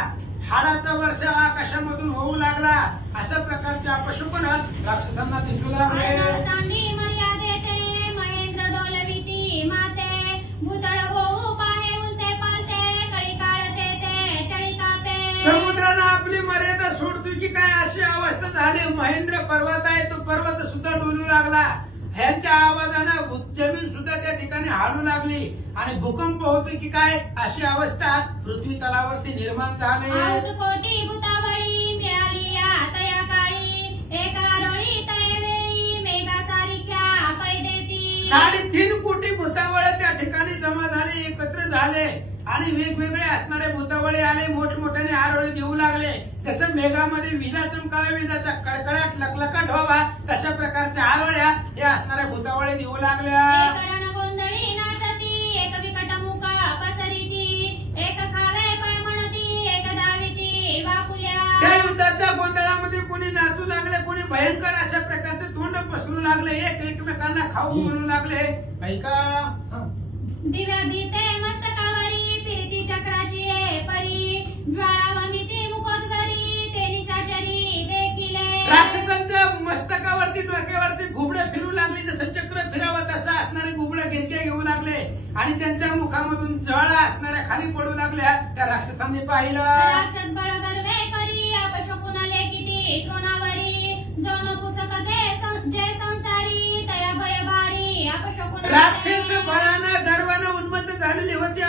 हाडाचा वर्षा आकाशामधून होऊ लागला. अशा प्रकारच्या अपशकुन राक्षसांना दिसू लागले. मर्यादेते महेंद्र डोलविती माते पर्वत आहे तो पर्वत सुद्धा डोलू लागला. ह्यांच्या आवाजानं जमीन सुद्धा त्या ठिकाणी हालू लागली आणि भूकंप होते की काय अशी अवस्था पृथ्वी तलावरती निर्माण झाली. कोटी भूतावळी मिळाली तया काळी एका रोळी तयवेळी मेघासारिख्या पैदेती. 3.5 कोटी भूतावळे त्या ठिकाणी जमा झाले, एकत्र झाले आणि वेगवेगळे असणारे भूतावळे आले, मोठमोठ्याने आरोळी देऊ लागले. तसं मेघामध्ये विजा चमकाव्या, विजाचा कडकडाट लखलखाट व्हावा तशा प्रकारच्या आरोळ्या या असणाऱ्या भूतावळे देऊ लागल्या. गोंधळी नाचती एक विकट मुख पसरिती एक खावे पळमणती एक धाविती वाकुल्या. त्या युद्धाच्या गोंधळामध्ये कोणी नाचू लागले, कोणी भयंकर अशा प्रकारचे तोंड पसरू लागले, एकमेकांना खाऊ म्हणू लागले. ऐका दिव्या भीते मस्तकावरी फिरती चक्राची परी ज्वाळावनीची मुखोद्गरी ते निशाचरी देखिले. राक्षसांच्या मस्तकावरती डोक्यावरती घुबडे फिरू लागले, जसं चक्र फिरावं तसं असणारे घुबडे गिरके घेऊ लागले आणि त्यांच्या मुखामधून ज्वाळा असणाऱ्या खाली पडू लागल्या. त्या राक्षसांनी पाहिलं. राक्षस बळगर्वे करी अपशकुन लेखिती तृणावरी जन पुसकते जे संसारी तया भयभारी अपशकुन. राक्षस बळानं गर्वानं उन्मत्त झालेले होते.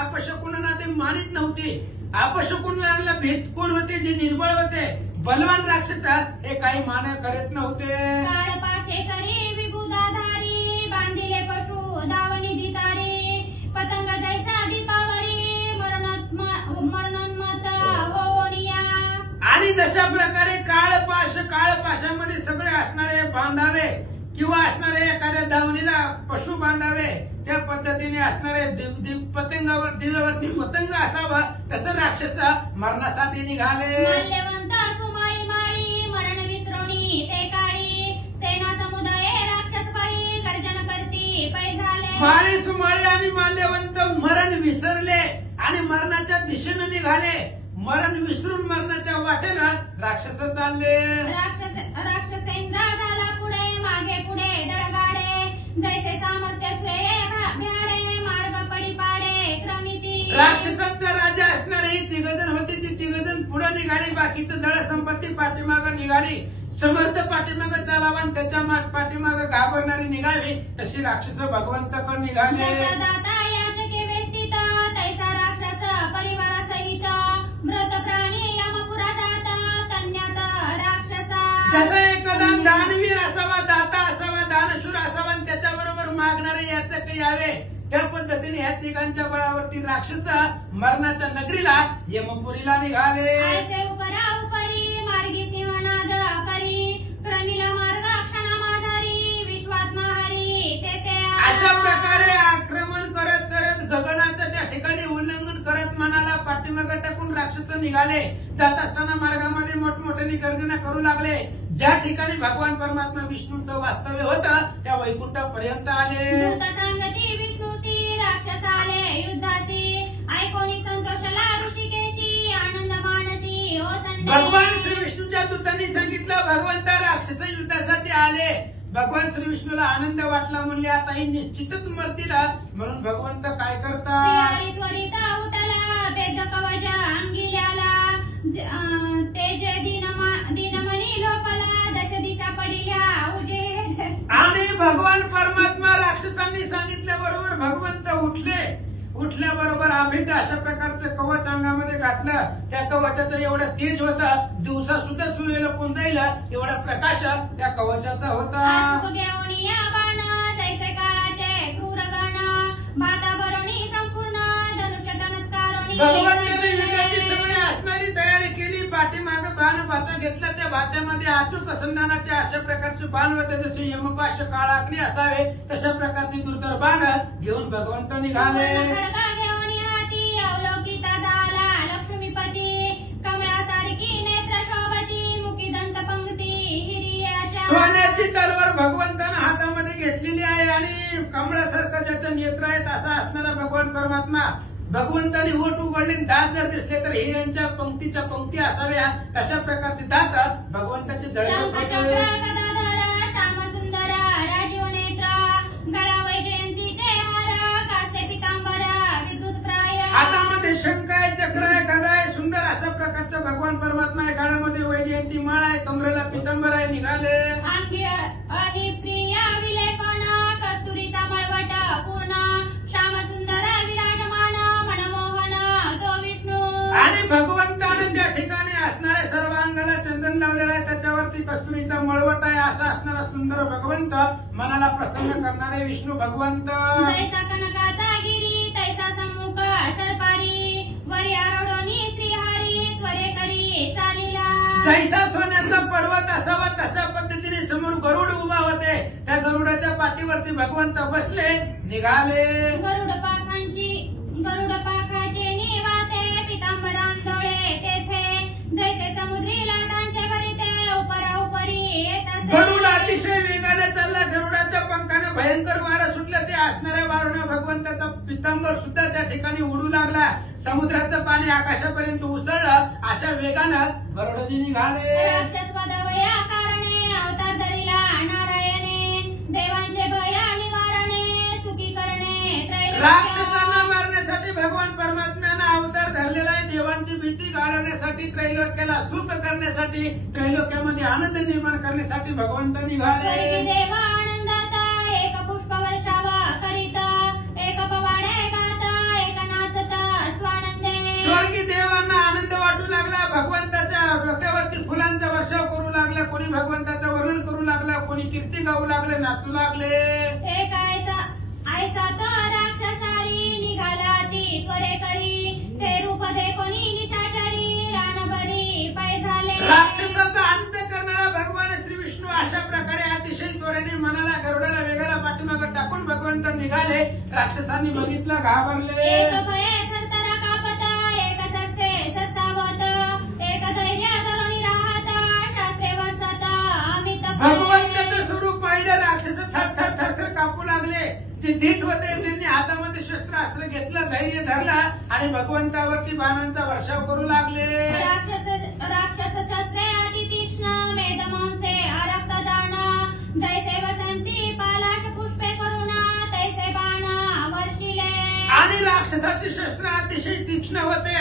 अपशकुनांना ते मानित नव्हते. अपशकुनांना भेद कोण होते, जे निर्बळ होते, बलवान राक्षस हे काही मान करत नव्हते. काळपाशे करी विभुदाधारी बांधिले पशु दावणी भितारी पतंग जैसा दीपावरी मरणोन्मत होनिया. आणि जशा प्रकारे काळपाशामध्ये सगळे असणारे बांधावे किंवा असणारे एखाद्या दावणीला पशु बांधावे, त्या पद्धतीने असणारे पतंगावर दिव्यावरती पतंग असावा तसं राक्षस मरणासाठी निघाले. माल्यवंत सुमाळी माळी मरण विसरवणी ते काळी सेना समुदाय राक्षस बळी गर्जन करती पै झाले. माळी सुमाळी आणि माल्यवंत मरण विसरले आणि मरणाच्या दिशेने निघाले. मरण विसरून मरणाच्या वाटेला राक्षस चालले. राक्षसेंद्र झाला पुढे मागे पुढे दळगाडे जैसे सामर्थ्य श्रेय भ्याडे मार्ग पडी पाडे क्रमिती. राक्षसांचा राजा असणारे ही 3 जण होते. ती 3 जण पुढे निघाली, बाकीचं दळ संपत्ती पाठीमागं निघाली. समर्थ पाठीमागं चालावा आणि त्याच्या पाठीमागं घाबरणारी निघावी तशी राक्षस भगवंताकडे निघाले. तैसा राक्षस परिवारासहित मृत प्राणी यमपुरा जात कन्यात राक्षसा. जसा एखादा दानवीर असावा, दाता असावा, दानशूर असावा आणि त्याच्याबरोबर मागणारे याचक यावे, त्या पद्धतीने या तिघांच्या बळावरती राक्षस मरणाच्या नगरीला यमपुरीला निघाले. उपरी मार्गी सिंहनाद करी क्रमीला मार्ग क्षणामाधारी विश्वात्माहारी ते अशा प्रकारे आक्रमण करत करत गगनाचं त्या ठिकाणी उल्लंघन करत मनाला पाठीमागे टाकून राक्षस निघाले. जात असताना मार्गामध्ये मोठमोठ्याने गर्जना करू लागले. ज्या ठिकाणी भगवान परमात्मा विष्णूचं वास्तव्य होतं त्या वैकुंठापर्यंत आले. सांगती विष्णूची राक्षस आले युद्धाची ऐकोनी संतोषला ऋषिकेशी आनंद मानसी हो संदेश. भगवान श्री विष्णूच्या दूतांनी सांगितलं भगवंता राक्षस युद्धासाठी आले. भगवान श्री विष्णूला आनंद वाटला, म्हणले आता ही निश्चितच मरतील. म्हणून भगवंत काय करतात, त्वरित उठला वेद कवच अंगिल्याला ते जे दिनमणी लोपला दश दिशा पडिल्या उजे. आणि भगवान परमात्मा राक्षसांनी सांगितल्याबरोबर भगवंत उठले. उठल्याबरोबर अभिज्ञ अशा प्रकारचं कवच अंगामध्ये घातलं. त्या कवचाचं एवढं तेज होतं, दिवसा सुद्धा सूर्य लपून जाईल एवढा प्रकाश त्या कवचाचा होता. भगवंताने युद्धाची सगळी असणारी तयारी केली. पाठीमागे बाण भाता घेतला. त्या भात्यामध्ये अचूक संधानाचे अशा प्रकारचे बाण होते, जसे यमपाश काळा अग्नी असावे तशा प्रकारचे दुर्धर बाण घेऊन भगवंत निघाले. सोन्याची तलवार भगवंतानं हातामध्ये घेतलेली आहे आणि कमळासारखं ज्याचं नेत्र आहेत असा असणारा भगवान परमात्मा. भगवंतानी ओठ उघडले, दात जर दिसले तर हिऱ्यांच्या पंक्तीच्या पंक्ती असाव्या तशा प्रकारचे दात भगवंताचे जळत होते. हातामध्ये शंख आहे, चक्र आहे, गदा आहे, सुंदर अशा प्रकारचे प्रकारचं भगवान परमात्मा या काळामध्ये वैजयंती माळ आहे, कमरेला पितांबर आहे, निघाले. अंगी प्रिय विलेपण कस्तुरीचा मळवट पूर्ण श्याम सुंदर विराजमान मनमोहन तो विष्णू. आणि भगवंतानं त्या ठिकाणी असणाऱ्या सर्व अंगाला चंदन लावलेलं आहे, त्याच्यावरती कस्तुरीचा मळवट आहे. असा असणारा सुंदर भगवंत, मनाला प्रसन्न करणारे विष्णू भगवंत. जैसा कनकाचा गिरी तैसा सम्मुख सरपारी वरी आरोडोनी श्रीहरी त्वरे करी चालिला. जैसा सोन्याचा पर्वत असावा तशा पद्धतीने समोर गरुड उभा होते, त्या गरुडाच्या पाठीवरती भगवंत बसले, निघाले. गरुड पाखाचे निवाते पितांबरांदोळे तेथे जैसे समुद्री लाटांचे भरिते उपरा उपरी येत असे. गरुड अतिशय वेगाने चालला, गरुडाच्या पंखाने भयंकर वारा सुटला. ते असणाऱ्या वाराने भगवंताचा पितांबर सुद्धा त्या ठिकाणी उडू लागला. समुद्राचं पाणी आकाशापर्यंत उसळलं. अशा वेगानं गरुडजी निघाले. राक्षस वधवया कारणे अवतार धरिला नारायणे देवांचे भय निवारणे सुखी करणे त्रैलोक्य. राक्षसांना मारण्यासाठी भगवान परमात्म्यानं अवतार धरलेला आहे. देवांची भीती घालवण्यासाठी, त्रैलोक्याला सुख करण्यासाठी, त्रैलोक्यामध्ये आनंद निर्माण करण्यासाठी भगवंत निघाले. देव आनंदात एक पुष्प वर्षावा करीत एक पवाडे गात एक नाचत स्वानंदे. स्वर्गी देवांना आनंद वाटू लागला. भगवंताच्या डोक्यावरती फुलांचा वर्षाव करू लागला. कोणी भगवंताचं वर्णन करू लागला, कोणी कीर्ती गाऊ लागले, नाचू लागले. एक ऐसा तो राक्षसारी निघाला ती त्वरे करी ते रूप देखोनी निशाचरी रानभरी पै झाले. राक्षसाचा अंत करणारा भगवान श्री विष्णू अशा प्रकारे अतिशय त्वरेने मनाला गरुडाला वेगाला पाठीमागे टाकून भगवंत निघाले. राक्षसांनी बघितलं, घाबरले. एक भय थरथरा कापत एक सरसे ससावत एक धैर्य धरुणी राहत शास्त्रे वसत अमित. भगवंताचं स्वरूप पाहिलं, राक्षस थर थर कापू लागले. ते धीट होते, त्यांनी हातामध्ये शस्त्रास्त्र घेतलं, धैर्य धरलं आणि भगवंतावरती बाणांचा वर्षाव करू लागले. राक्षस शस्त्रे अति तीक्ष्ण मेदमांसे रक्त जाण जैसे वसंती पालाश पुष्पे करुणा तैसे बाण वर्षिले. आणि राक्षसाचे शस्त्र अतिशय तीक्ष्ण होते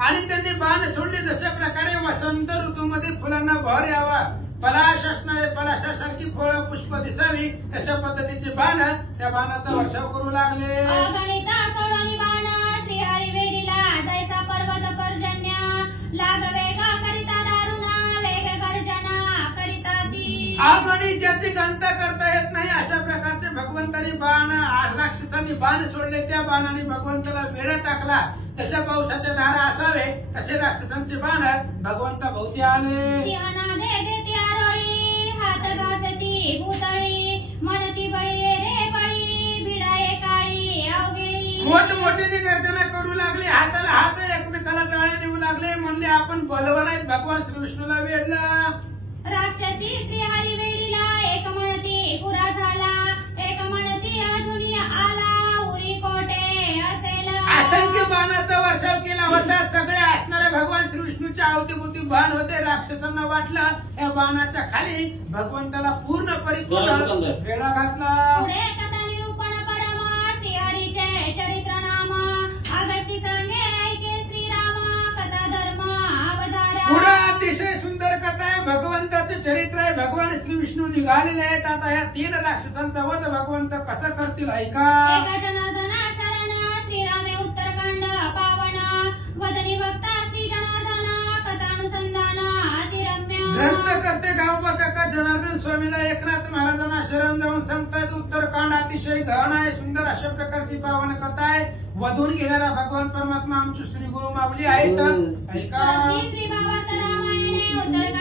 आणि त्यांनी बाण सोडले. जशा प्रकारे वसंत ऋतूमध्ये फुलांना भर यावा, पलाश असणारे पलाशासारखी फळं पुष्प दिसावी, तशा पद्धतीचे बाण त्या बाणाचा वर्षाव करू लागले. अगणित सोडोनी बाण श्रीहरी वेडीला जैसा पर्वत पर्जन्य लाग वेग करिता दारुणा वेग गर्जना करिता ती. अगणित ज्याची गणता करता येत नाही अशा प्रकारचे भगवंतानी बाण, राक्षसांनी बाण सोडले. त्या बाणाने भगवंताला वेढा टाकला. तशा पावसाच्या धारा असावे असे राक्षसांचे बाण भगवंता भोवती आले. सिंहनादे देती आरोळी हात घासती भूतळी म्हणती बळी रे बळी भिडाये काळी अवघेळी. मोठमोठीने गर्जना करू लागले, हाताला हात एकमेकाला टाळे देऊ लागले. म्हणले आपण बलवान आहेत. भगवान श्री विष्णूला वेढला. राक्षसी श्रीहरी वेडीला एक म्हणती पुरा झाला एक म्हणती अजून आला उरी कोटे असेल. असंख्य बाणाचा वर्षाव केला होता. सगळे असणारे भगवान श्री विष्णूच्या अवतीभोवती बाण होते. राक्षसांना वाटलं या बाणाच्या खाली भगवंताला पूर्ण परिपूर्ण वेढा घातला. पुढे कथा निरूपण परमा श्रीहरीचे चरित्र नाम अगस्ती संगे ऐके श्रीराम कथा धर्म अवधारा. पुढे अतिशय सुंदर कथा आहे. भगवंताचे चरित्र आहे. भगवान श्री विष्णू निघालेले आहेत. आता या 3 राक्षसांचा वध भगवंत कसं करतील ऐका. एका जनार्दना शरण श्रीरामे उत्तरकांड पावन वदनी वक्ता श्री जनार्दन कथानुसंधान अतिरम्य. ग्रंथ करते गावबा काका जनार्दन स्वामीला एकनाथ महाराजांना शरण जाऊन सांगतात. उत्तरकांड अतिशय गहन आहे. सुंदर अशा प्रकारची पावन कथा आहे. वधून घेणारा भगवान परमात्मा आमचे श्री गुरु माऊली आहेत. ऐका. श्री भावार्थ रामायणे उत्तर